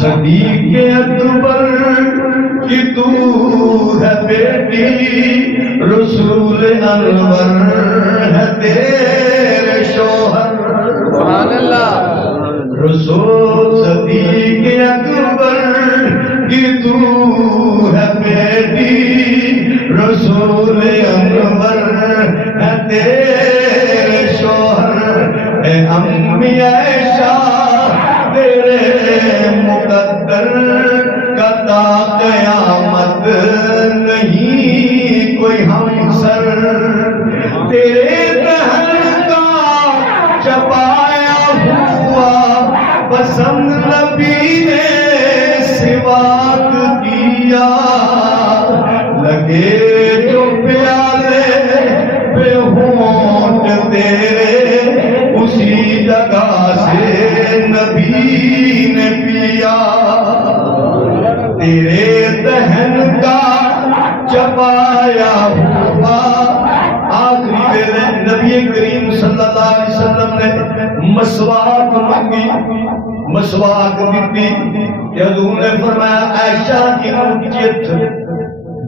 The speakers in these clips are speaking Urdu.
صدیق اکبر کی تو ہے بیٹی، رسول انور ہے تیرے شوہر۔ سبحان اللہ۔ رسول صدیق اکبر کی تو ہے بیٹی، رسول انور ہے تیرے شوہر۔ اے امی عائشہ تیرے مقدر کا تا قیامت نہیں کوئی ہمسر، تیرے دہن کا چبایا ہوا پسند نبی نے سواک کیا، لگے جو پیالے پہ ہونٹ تیرے اسی جگہ سے نبی نے پیا، تیرے دہن کا چبایا ہوا۔ آخری تیرے نبی کریم صلی اللہ علیہ وسلم نے مسواک مانگی، مسواک دیتی، حضور نے فرمایا عائشہ کی مجھت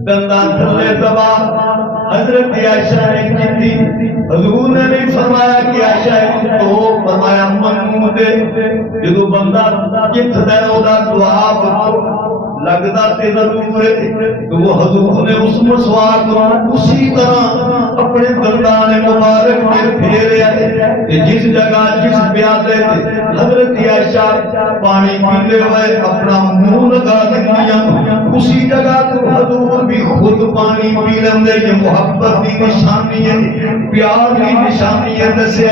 دنداں تھلے دبا، حضرت عائشہ نے کی تھی، حضور نے نہیں فرمایا کہ عائشہ تو فرمایا منو دے، جدو بندہ جت دے اودا دعا بکو لگتا تے ضرور ہے، تو وہ حضور نے اس مسواک کو اسی طرح اپنے دندان مبارک میں پھیرے آئے، جس جگہ جس پیالے حضرت عائشہ پانی پیتے ہوئے اپنا منہ لگا دیا، اسی جگہ تو حضور بھی خود پانی پی لیں۔ یہ محبت کی نشانی ہے، پیار کی نشانی ہے، دسے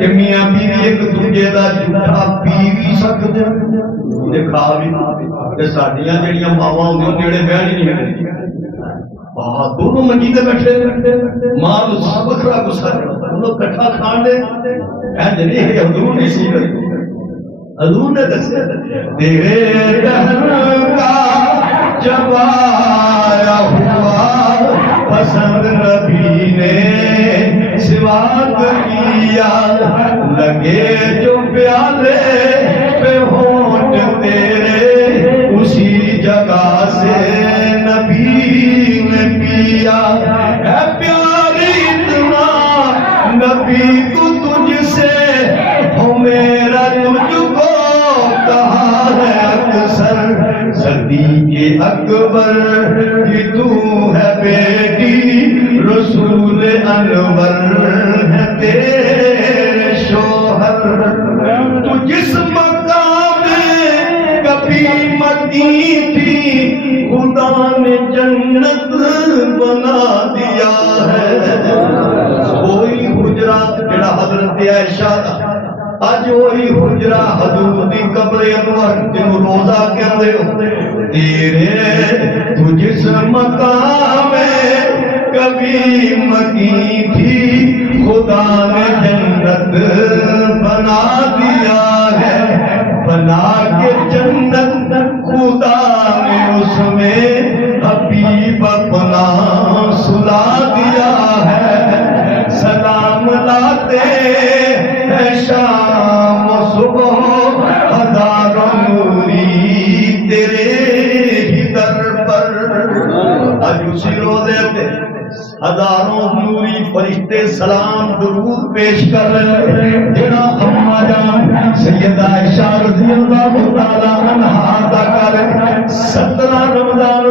کہ میاں بیوی ایک دوجے دا جھوٹا پی بھی سکتے ہیں، کھا بھی کہ ساڈیاں جڑیاں ماواں ہوندیاں جڑے بہن ہی نہیں ہوندی، دونوں منجی تے بیٹھے ماں نوں بکھرا گسا انہوں کٹھا کھان دے اے جنی حضور نہیں سی کری، حضور نے دسیا تیرے دہن کا چبایا ہوا پسند نبی نے سواک کیا، لگے جو پیالے پہ ہونٹ تیرے اسی جگہ سے نبی نے پیا۔ اے پیاری اتنا نبی کو تجھ سے ہو میرا تجھ کو کہا ہے اکثر، صدیق اکبر کی تو ہے بیٹی، رسول انور ہے تیرے شوہر۔ تو جس مقام میں کبھی مکی تھی خدا نے جنت بنا دیا ہے۔ وہی حجرہ جڑا حضرت عائشہ دا، اج وہی حجرہ حضور دی قبر انور جنوں روزہ کہندے ہو، تیرے تو جس مقام میں کبھی مکی تھی خدا نے جنت بنا دیا ہے، بنا کے جنت خدا نے اس میں حبیب اپنا سلا دیا ہے۔ سلام لاتے ہیں شام و صبح ہزاروں نوری تیرے ہی در پر، آج اسی روزے پہ ہزاروں نوری فرشتے سلام درود پیش کر رہے ہیں۔ جڑا اماں جان سیدہ عائشہ رضی اللہ تعالی عنہا دا کر 17 رمضان